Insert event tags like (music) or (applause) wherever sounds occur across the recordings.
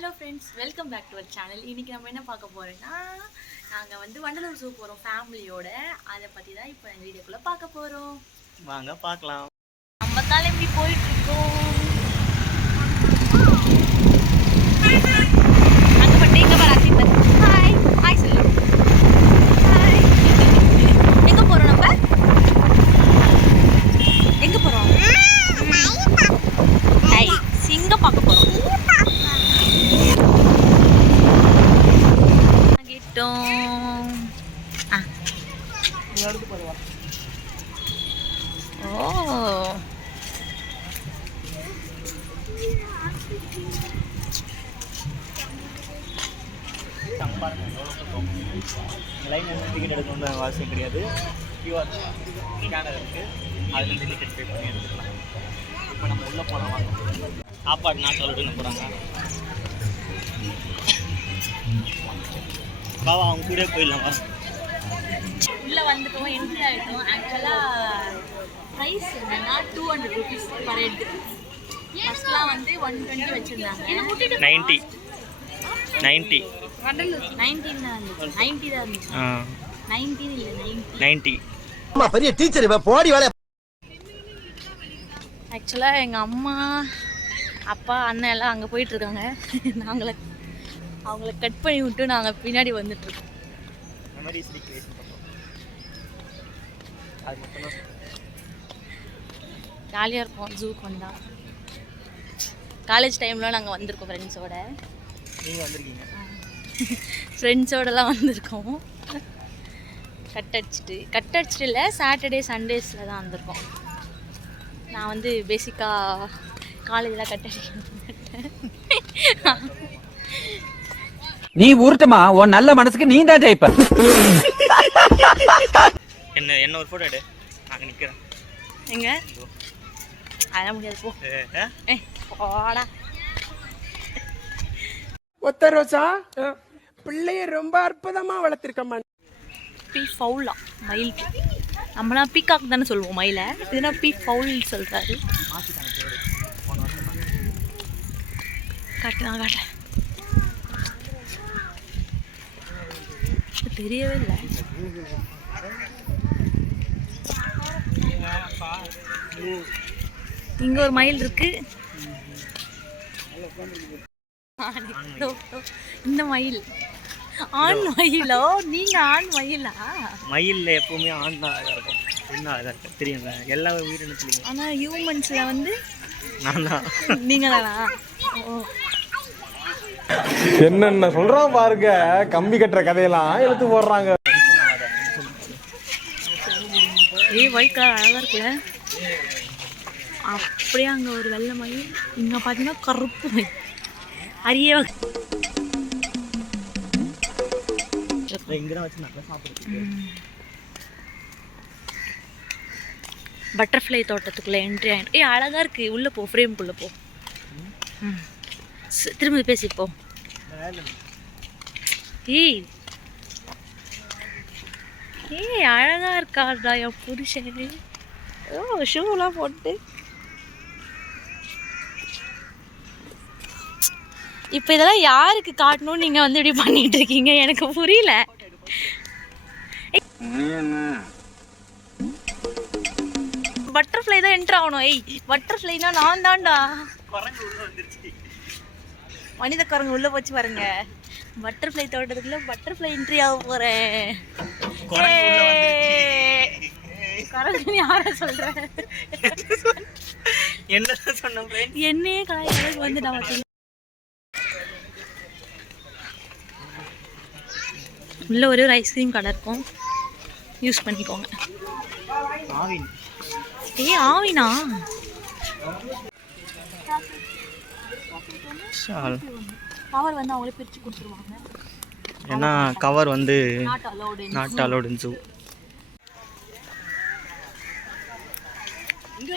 Hello friends welcome back to our channel இன்னைக்கு நம்ம என்ன பார்க்க போறோம்னா நாங்கள் வந்து வண்டலூர் ஜூ போகிறோம் ஃபேமிலியோட அதை பற்றி தான் இப்போ இந்த வீடியோக்குள்ளே பார்க்க போகிறோம் வாங்க பார்க்கலாம். நம்ம கிளம்பி போயிட்டு இருக்கோம் அங்கே மட்டும் எங்கே பாரு அத்தி பாரு ஹாய் ஹாய் சொல்லு ஹாய் எங்கே போகிறோம் நம்ம எங்கே போகிறோம் ஹாய் சிங்கம் பார்க்க போகிறோம் வாங்கிட்டோம் ஆ ஓ லைன் டிக்கெட் எடுக்கணும்னு அவசியம் கிடையாது கியூஆர் ஸ்கேனர் இருக்குது அதுலேருந்து டிக்கெட் பே பண்ணி எடுத்துக்கலாம் இப்போ நம்ம உள்ளே போகலாம் வாங்க சாப்பாடு நான் சொல்லிட்டு போகிறாங்க பாவா அவங்க கூட போயிடலாம் வா உள்ள வந்துட்டோம் என்ட்ரி ஆகிட்டோம் ஆக்சுவலாக ப்ரைஸ் என்னன்னா two hundred rupees per head ஃபஸ்ட்லாம் வந்து ஒன் டுவெண்ட்டி வச்சுருந்தாங்க. நைன்ட்டி நைன்ட்டி பெரிய டீச்சர் போடி வேலை ஆக்சுவலாக எங்கள் அம்மா அப்பா அண்ணன் எல்லாம் அங்கே போயிட்டுருக்காங்க. நாங்கள அவங்கள கட் பண்ணி விட்டு நாங்கள் பின்னாடி வந்துட்டுருக்கோம். ஜாலியாக இருக்கும் ஜூக்கு வந்தால் காலேஜ் டைமில் நாங்கள் வந்திருக்கோம் ஃப்ரெண்ட்ஸோட நீங்கள் வந்திருக்கீங்க. ஃப்ரெண்ட்ஸோடலாம் வந்திருக்கோம். கட் அடிச்சுட்டு கட் அடிச்சுட்டு இல்லை சாட்டர்டே சண்டேஸில் தான் வந்திருக்கோம். நான் வந்து பேசிக்காக காலேஜில் கட் அடிக்க மாட்டேன் நீ உருட்டுமா? உன் நல்ல மனசுக்கு நீ தான் ஜெயிப்ப. என்ன என்ன ஒரு ஃபோட்டோ எடு. நாங்கள் நிற்கிறேன் எங்க? அதெல்லாம் முடியாது போ. ஏ போடா. ஒத்த ரோசா பிள்ளைய ரொம்ப அற்புதமா வளர்த்திருக்கம்மா பி ஃபவுலா மயிலுக்கு நம்மளாம் பீகாக் தானே சொல்லுவோம் மயிலை. இதுனா பி ஃபவுல் சொல்கிறாரு காட்டு நான் காட்டுறேன் தெரியவே இல்லை. இங்க ஒரு மயில் இருக்கு. இந்த மயில். ஆண் மயிலோ? நீங்க ஆண் மயிலா? மயிலில் எப்பவுமே ஆண் தான் அழகாக இருக்கும். பெண் அழகாக இருக்கும். தெரியுங்க எல்லா உயிரினத்துலையும். ஆனா ஹியூமன்ஸ்ல வந்து நான் தான். நீங்க தானா ஓ என்னென்ன சொல்றான் பாருங்க. கம்பி கட்டுற கதையெல்லாம் எடுத்து போடுறாங்க. ஏய் ஒயிட் கலர் அழகா இருக்குல்ல? அப்படியே அங்க ஒரு வெள்ளை மயில் இங்க பாத்தீங்கன்னா கருப்பு மயில். அரிய இங்கே தான் வச்சு நல்லா சாப்பிடுறது பட்டர்ஃப்ளை தோட்டத்துக்குள்ள என்ட்ரி ஆகிட்டு ஏய் அழகா இருக்கு. உள்ள போ ஃப்ரேம்குள்ள போ. திரும்ப பேசிப்போ ஏய். ஏய் அழகா இருக்காடா என் புருஷன் ஓ ஷூலாம் போட்டு. இப்போ இதெல்லாம் யாருக்கு காட்டணும்னு நீங்கள் வந்து இப்படி பண்ணிட்டு இருக்கீங்க? எனக்கு புரியல. பட்டர்ஃப்ளை தான் என்ட்ரு ஆகணும். ஏய் பட்டர்ஃப்ளைனா நான் தான்டா. மனித குரங்கு உள்ள போச்சு பாருங்க. பட்டர்ஃப்ளை தோட்டத்துக்குள்ள பட்டர்ஃப்ளை என்ட்ரி ஆக போறேன். குரங்கு யார சொல்ற? என்ன சொன்ன ஃப்ரெண்ட் என்னையே கலாய்க்கு வந்து நான் பார்த்தீங்க உள்ள ஒரே ஒரு ஐஸ்கிரீம் கடை இருக்கும். யூஸ் பண்ணிக்கோங்க. ஆவின். ஏய் ஆவினா? கவர் வந்து அவங்களே பிரிச்சு கொடுத்துருவாங்க. ஏன்னா கவர் வந்து நாட் அலௌடு ஜூ அவங்க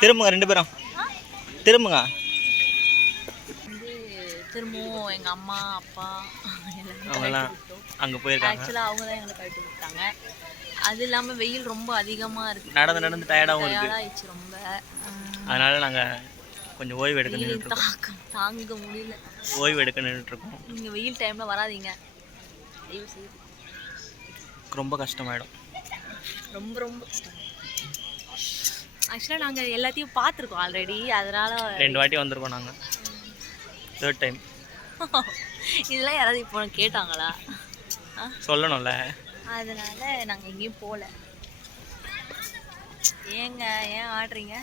திரும்புங்க ரெண்டு பேரும். திரும்புங்க. திரும்பவும் எங்க அம்மா அப்பா அவங்கெல்லாம் அங்கே போயிருக்காங்க. ஆக்சுவலாக அவங்க தான் எங்களை கழட்டி விட்டாங்க. அது இல்லாமல் வெயில் ரொம்ப அதிகமாக இருக்கு. நடந்து நடந்து டயர்டாகவும் இருக்கு. டயர்டாயிடுச்சு ரொம்ப. அதனால நாங்கள் கொஞ்சம் ஓய்வு எடுக்க தாக்கம் தாங்க முடியல. ஓய்வு எடுக்க நின்றுட்டுருக்கோம் நீங்க வெயில் டைம்ல வராதீங்க. தயவு செய்து. ரொம்ப கஷ்டமாயிடும். ரொம்ப ரொம்ப கஷ்டம் ஆக்சுவலாக நாங்கள் எல்லாத்தையும் பார்த்துருக்கோம் ஆல்ரெடி அதனால ரெண்டு வாட்டி வந்திருக்கோம் நாங்கள் தேர்ட் டைம் இதெல்லாம் யாராவது இப்போ கேட்டாங்களா? ஆ? சொல்லணும்ல. அதனால நாங்கள் எங்கேயும் போகல ஏங்க ஏன் ஆடுறீங்க?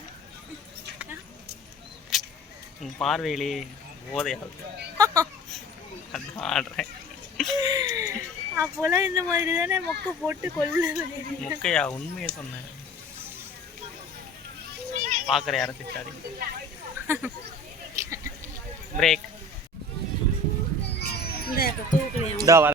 உங்கள் பார்வையிலே போதையாகுது. (laughs) அதான் ஆடுறேன். (laughs) அப்போல்லாம் இந்த மாதிரி தானே மொக்க போட்டு கொள்ள முக்கையா? உண்மையை சொன்னேன் பார்க்குற யாரும் திட்டாதீங்க. பிரேக் இந்த வர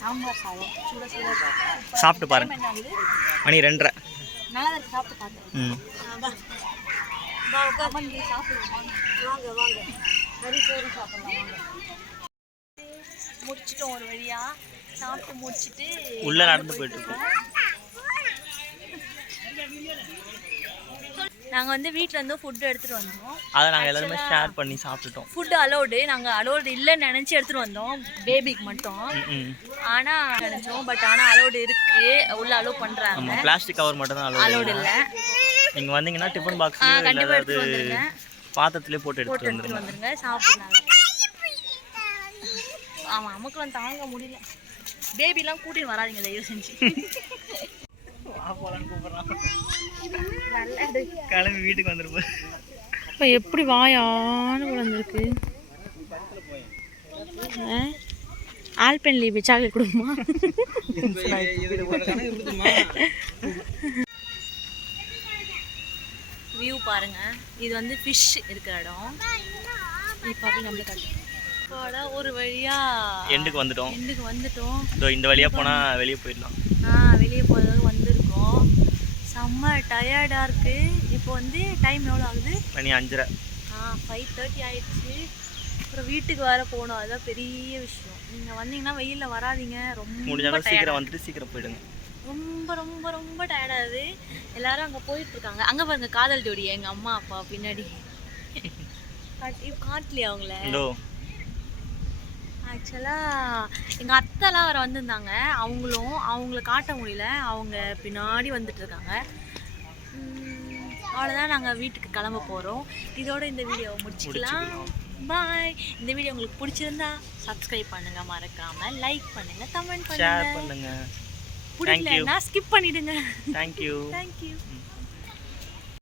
சாம்பார் சாதம் சூட சூட சாப்பிட்டு பாருங்க. மணி ரெண்டரை. நல்லா இருக்கு சாப்பிட்டு பார்த்தேன் வாங்க. வாங்க கறி சோறு சாப்பிடலாம் முடிச்சிட்டோம் ஒரு வழியா. சாப்பிட்டு முடிச்சிட்டு உள்ள நடந்து போயிட்டு இருக்கோம். நாங்கள் வந்து வீட்டில் வந்து ஃபுட் எடுத்துகிட்டு வந்தோம். அதை நாங்கள் எல்லாருமே ஷேர் பண்ணி சாப்பிட்டுட்டோம். ஃபுட் அலோடு நாங்கள் அலோடு இல்லைன்னு நினச்சி எடுத்துகிட்டு வந்தோம். பேபிக்கு மட்டும். ஆனால் நினச்சோம் பட் ஆனால் அலோடு இருக்குது உள்ள அலோவ் பண்ணுறாங்க பிளாஸ்டிக் கவர் மட்டும் தான் அலோடு இல்லை. நீங்கள் வந்தீங்கன்னா டிஃபன் பாக்ஸ் ஆ இல்லை கண்டிப்பாக ஏதாவது எடுத்துகிட்டு வந்துருங்க. பாத்திரத்திலே போட்டு எடுத்துகிட்டு வந்துருங்க. வந்துருங்க. சாப்பிட்றாங்க ஆமாம் அமுக்கெல்லாம் தாங்க முடியல. பேபிலாம் கூட்டின்னு வராதீங்க தயவு செஞ்சு. கிளம்பி வீட்டுக்கு வந்துருப்போம். இப்போ எப்படி வாயான்னு வந்திருக்கு ஆல்பென் லீபி சாக்லேட் கொடுமா? வியூ பாருங்க. இது வந்து ஃபிஷ் இருக்கிற இடம். இப்போ நம்மள காட்டு. ஒரு வழியா. எண்டுக்கு வந்துட்டோம். எண்டுக்கு வந்துட்டோம். இந்த வழியாக போனால் வெளியே போயிடலாம். ஆ வெளியே போகிறது செம்ம டயர்டாக இருக்குது இப்போ வந்து டைம் எவ்வளோ ஆகுது? மணி அஞ்சரை. ஆ ஃபைவ் தேர்ட்டி ஆயிடுச்சு. அப்புறம் வீட்டுக்கு வர போகணும். அதுதான் பெரிய விஷயம். நீங்கள் வந்தீங்கன்னா வெயிலில் வராதீங்க. ரொம்ப சீக்கிரம் வந்துட்டு சீக்கிரம் போயிடுங்க. ரொம்ப ரொம்ப ரொம்ப டயர்டாகுது எல்லாரும் அங்கே போயிட்டு இருக்காங்க. அங்கே பாருங்க காதல் ஜோடி எங்கள் அம்மா அப்பா பின்னாடி. (laughs) காட்டி காட்டலையா அவங்கள? ஆக்சுவலாக எங்கள் அத்தைலாம் வர வந்திருந்தாங்க. அவங்களும் அவங்கள காட்ட முடியல. அவங்க பின்னாடி வந்துட்டு இருக்காங்க. அவ்வளோதான் நாங்கள் வீட்டுக்கு கிளம்ப போகிறோம் இதோட இந்த வீடியோவை முடிச்சுக்கலாம். பாய் இந்த வீடியோ உங்களுக்கு பிடிச்சிருந்தா சப்ஸ்கிரைப் பண்ணுங்க. மறக்காம லைக் பண்ணுங்க. கமெண்ட் ஷேர் பண்ணுங்க. பண்ணுங்க. பிடிக்கலன்னா ஸ்கிப் பண்ணிடுங்க. Thank you (laughs) thank you